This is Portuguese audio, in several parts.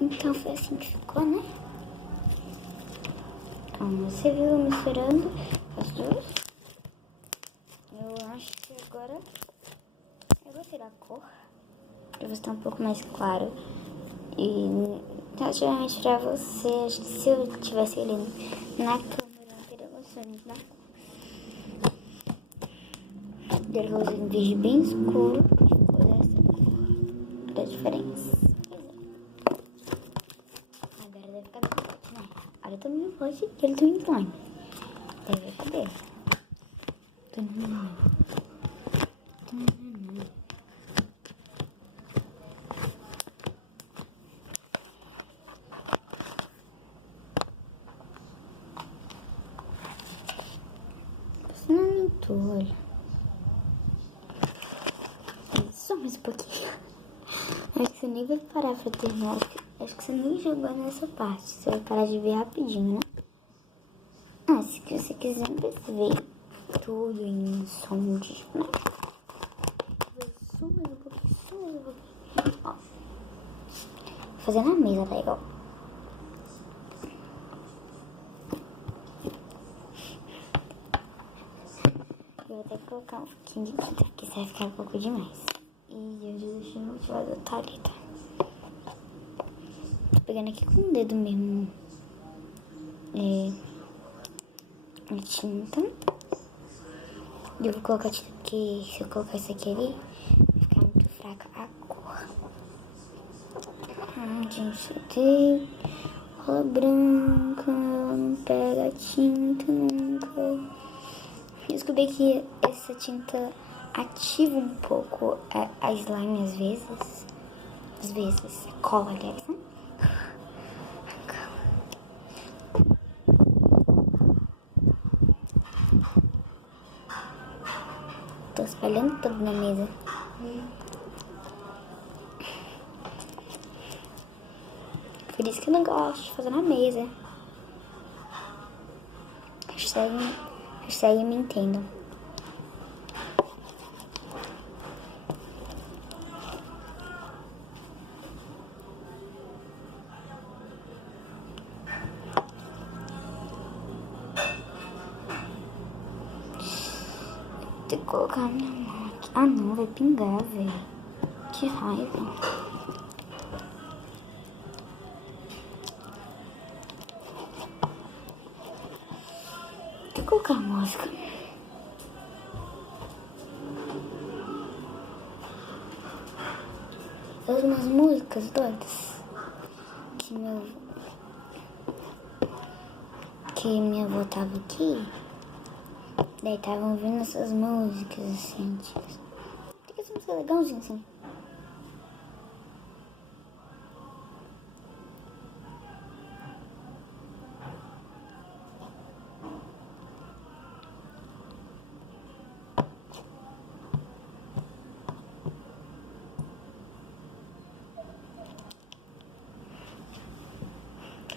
Então foi assim que ficou, né? Então você viu misturando as duas. Eu acho que agora eu gostei da cor. Pra você estar um pouco mais claro. E relativamente pra você, acho que se eu tivesse ele na câmera, eu não teria gostado muito da cor. Ele usou um vídeo bem escuro, ficou dessa cor. Olha a diferença. Agora deve ficar bem forte, né? Olha também forte ele tem um slime. Deve caber. Você não aumentou, olha. Só mais um pouquinho. Acho que você nem vai parar pra terminar. Acho que você nem jogou nessa parte. Você vai parar de ver rapidinho, né? Ah, se você quiser ver tudo em som de... né? Só mais um pouquinho, só mais um pouquinho. Ó. Vou fazer na mesa, tá igual. Eu vou até colocar um pouquinho de tinta, porque isso vai ficar um pouco demais. E eu já deixei no ventilador, tá ali, tá? Tô pegando aqui com o dedo mesmo. A tinta. E eu vou colocar a tinta, porque se eu colocar isso aqui ali, vai ficar muito fraca a cor. Gente, tem rola branca, não pega a tinta nunca. Descobri que essa tinta ativa um pouco a slime às vezes. Às vezes, cola, aliás, né? Tô espalhando tudo na mesa. Por isso que eu não gosto de fazer na mesa. Hashtag me entendam. Tem que colocar a minha mão aqui. Ah não, vai pingar, velho. Que raiva. Tem que colocar a música. Umas músicas doidas que minha avó tava aqui. Daí estavam ouvindo essas músicas assim antigas. Tem que ser legalzinho assim.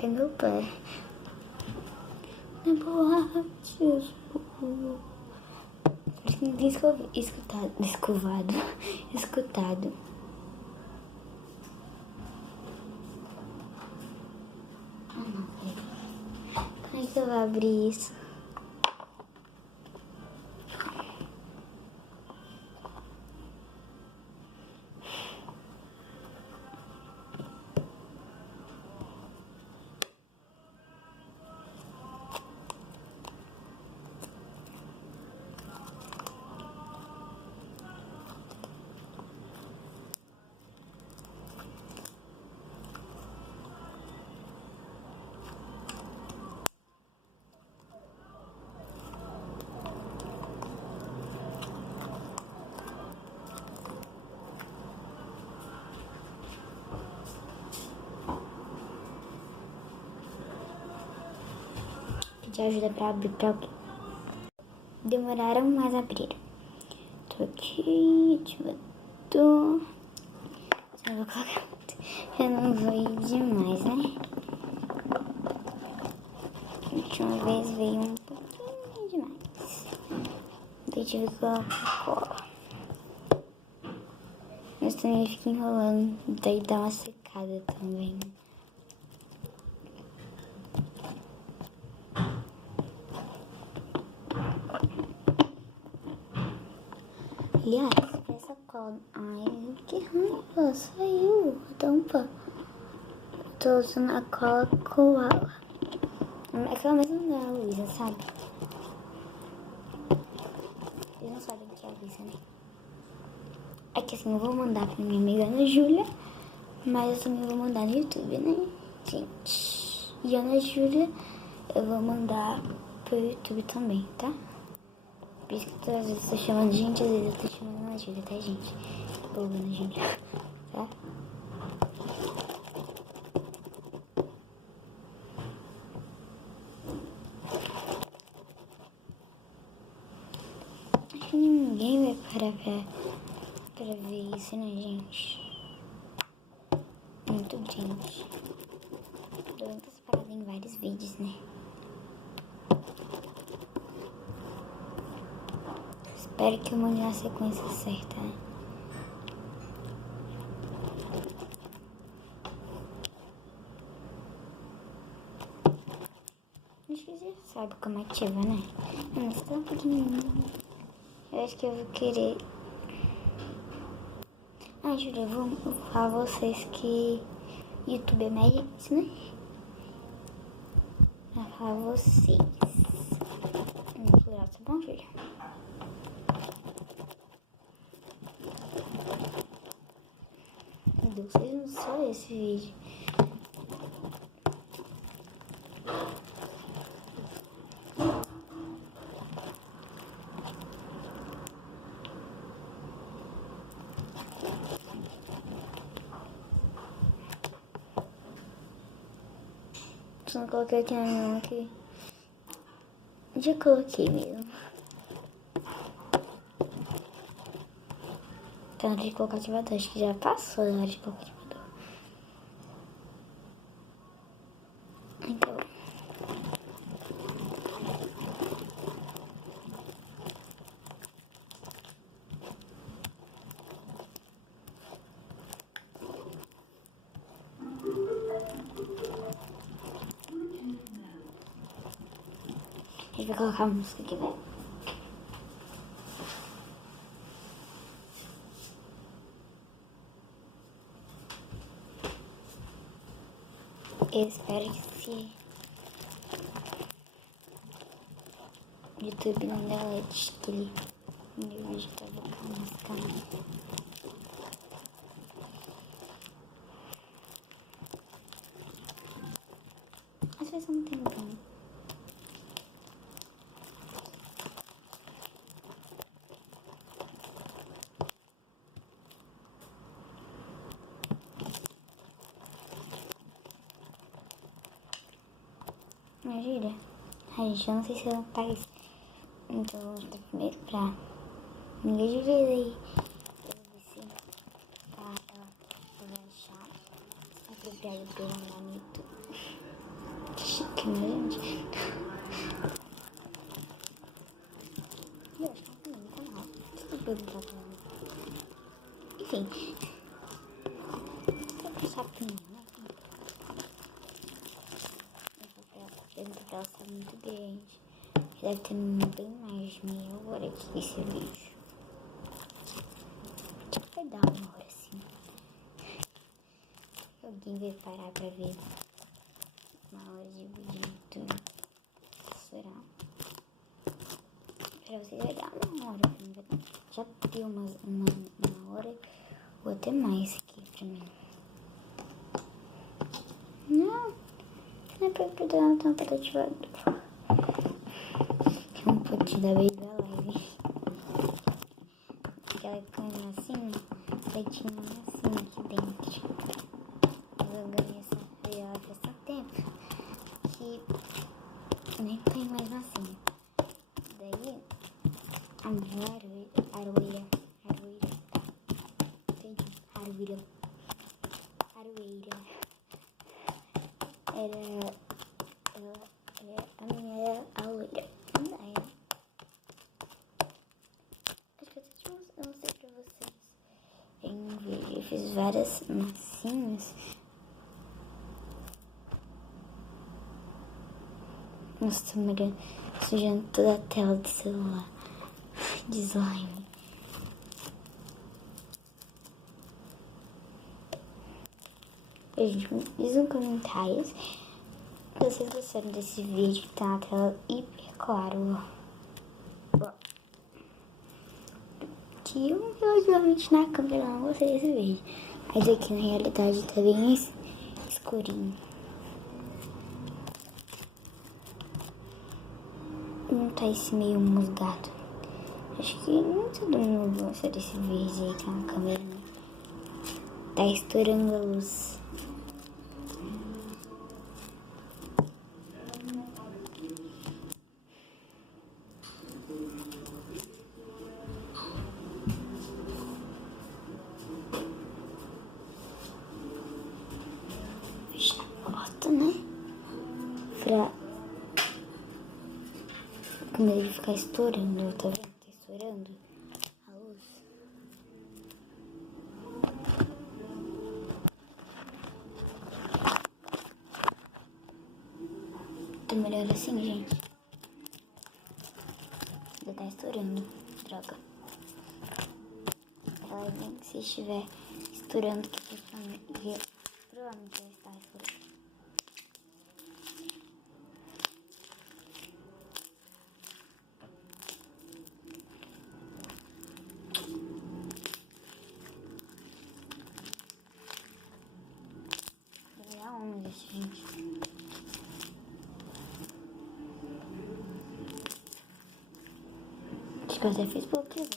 Ai, meu pé. É borracha. Acho que não tem escutado. Ah, não, peraí. Como é que eu vou abrir isso? Pedir ajuda pra abrir pra alguém. Demoraram, mas abriram. Tô aqui, tô. Só vou colocar. Eu não vou ir demais, né? A última vez veio um pouquinho demais. Daí tive que colocar cola. Mas também fica enrolando. Daí dá uma secada também. Aliás, essa cola... Ai, que raiva, saiu a tampa. Tô usando a cola Koala. Aquela mesma da Luísa, sabe? Vocês não sabem o que é a Luísa, né? É que assim, eu vou mandar pra minha amiga Ana Júlia, mas eu também vou mandar no YouTube, né, gente? E Ana Júlia eu vou mandar pro YouTube também, tá? Por isso que às vezes eu tô chamando de gente, às vezes eu tô chamando Ana Júlia, tá, gente? Ou Ana Júlia, tá? Acho que ninguém vai parar pra ver isso, né, gente? Muito grande. Dou muitas paradas em vários vídeos, né? Espero que eu mande na sequência certa, né? Acho que você sabe como ativa, né? Mas tão pequenininho. Eu acho que eu vou querer... Ah, Júlia, eu vou falar a vocês que YouTube é mais isso, né? Vou falar a vocês. Plural, tá bom, Júlia? Meu Deus, vocês não só esse vídeo. Só não coloquei aqui na minha mão aqui. Já coloquei mesmo. Tá na hora de colocar ativador. Acho que já passou a hora de colocar ativador. Então. A gente vai colocar a música aqui, né? Eu espero que se YouTube não delete aquele meu vídeo tava com a música. Às vezes eu não tenho bem. Mas Júlia, ai gente, eu não sei se ela tá isso. Então vamos mostrar primeiro pra ninguém de ver aí. Eu vou ver se ela vai achar apropriado pra eu mandar no YouTube. Que chique, né, gente? Eu acho que não tá mal. Deixa eu perguntar pra ela. Enfim. Eu vou sapinho, né? Pergunta pra ela se é muito grande. Deve ter bem mais de meia hora aqui esse vídeo. Acho que vai dar uma hora assim. Alguém vai parar pra ver uma hora de vídeo no YouTube. Será? Pra vocês vai dar uma hora pra mim. Já deu uma hora ou até mais aqui pra mim. Não é pra eu dar uma tampa do ativador. É um pouquinho da Baby Alive. Aquela câmera assim, aí tinha uma assim aqui dentro. Eu ganhei essa viola faz tanto tempo que nem tem mais assim. Daí, a minha aroeira, entendi, aroeira, a minha era a loira. Acho que eu mostrei pra vocês em um vídeo. Eu fiz várias massinhas. Nossa, tô sujando toda a tela do celular de slime. E, gente, me diz nos comentários se vocês gostaram desse vídeo que tá na tela hiper claro. Bom, que eu obviamente na câmera não gostei desse vídeo. Mas aqui na realidade tá bem escurinho. Não tá esse meio musgado. Acho que não todo mundo gosta desse vídeo aí que é uma câmera, né? Tá estourando a luz. Fechar a porta, né? Pra como ele ficar estourando, tá vendo? Tá estourando a luz. Tá melhor assim, gente? Já tá estourando. Droga. Ela vem que se estiver estourando, que provavelmente vai estar estourando. Aonde, gente? Acho que eu até fiz pouco agora.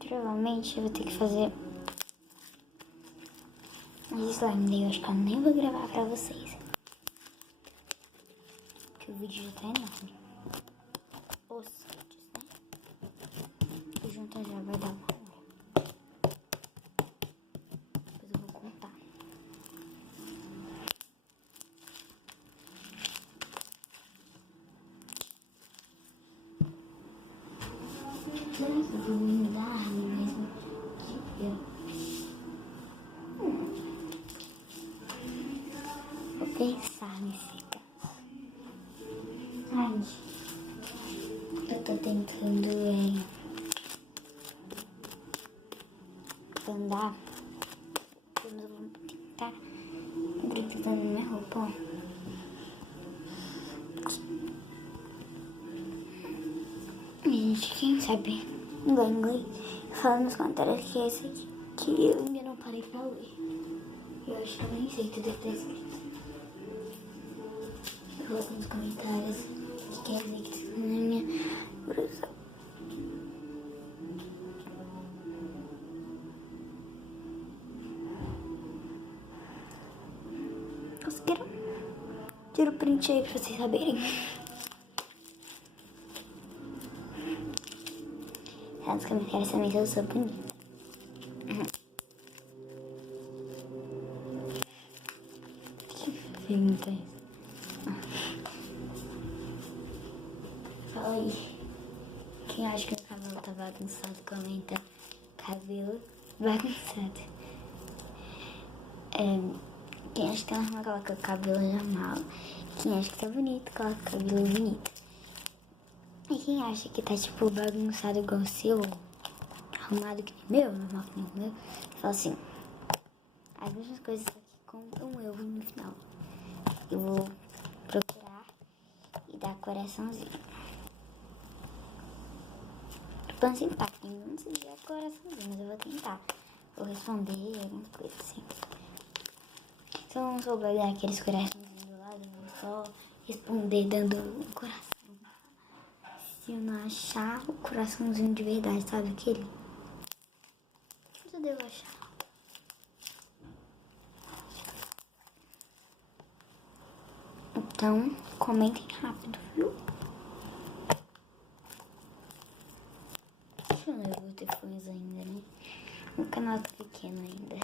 Provavelmente eu vou ter que fazer mais slime. Daí eu acho que eu nem vou gravar pra vocês. Porque o vídeo já tá enorme. Os vídeos, né? E junto já vai dar 1 hora. Depois eu vou contar. Será que eu vou me dar mesmo? Vou pensar nesse caso. Ai, eu tô tentando andar. Eu vou tentar grudando na minha roupa, ó. Gente, quem sabe inglês, fala nos comentários que é esse aqui, que eu ainda não parei pra ler. Eu acho que eu nem sei, tudo deve estar escrito. Coloca nos comentários o que quer dizer que isso não é minha blusa. Conseguiram? Tira o print aí pra vocês saberem. Tá nos comentários também se eu sou bonita. Que pergunta é essa? Fala aí. Quem acha que meu cabelo tá bagunçado, comenta. Cabelo bagunçado. Quem acha que tá normal, coloca cabelo normal. Quem acha que tá bonito, coloca cabelo bonito. E quem acha que tá tipo bagunçado igual o seu, arrumado que nem meu, normal que nem o meu, fala assim, as mesmas coisas aqui com um eu no final. Eu vou procurar e dar coraçãozinho. Tô simpático, não sei se é coraçãozinho, mas eu vou tentar. Vou responder alguma coisa assim. Se eu não souber dar aqueles coraçãozinhos do lado, eu vou só responder dando um coração. Se eu não achar o coraçãozinho de verdade, sabe aquele? Onde eu devo achar? Então, comentem rápido, viu? Deixa eu ver, eu vou ter fãs ainda, né? O canal tá pequeno ainda.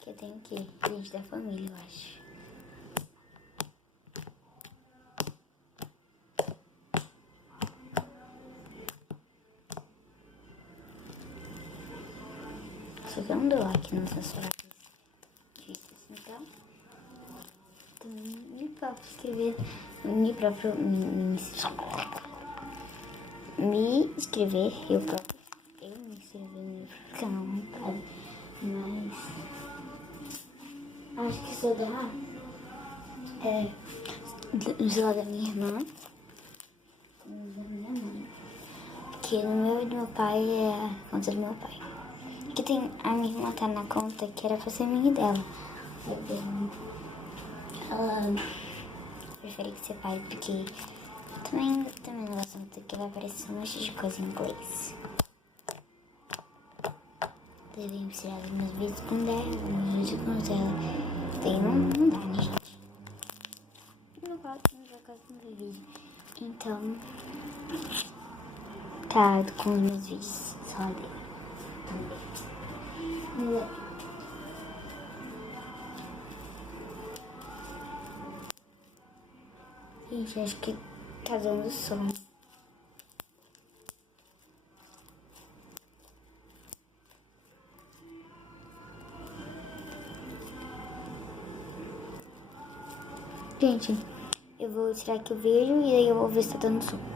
Que eu tenho que gente da família, eu acho. Só que eu não dou like nos meus vídeos, então me próprio escrever, me próprio me inscrever, eu me inscrever no meu próprio canal, não pode. acho que isso dá no celular da minha irmã e da minha mãe. Porque no meu e do meu pai é a conta do meu pai. Que tem a minha irmã tá na conta que era pra ser minha e dela. Ela prefere que ser pai, porque também não gosto muito que vai aparecer um monte de coisa em inglês. Devem tirar os meus vídeos com dela, meus vídeos com dela. Tem não dá, né, gente? Não vai quase não ver vídeo. Então, tá com os meus vídeos só dele. Gente, acho que tá dando sono. Gente, eu vou tirar aqui o vídeo e aí eu vou ver se tá dando sono.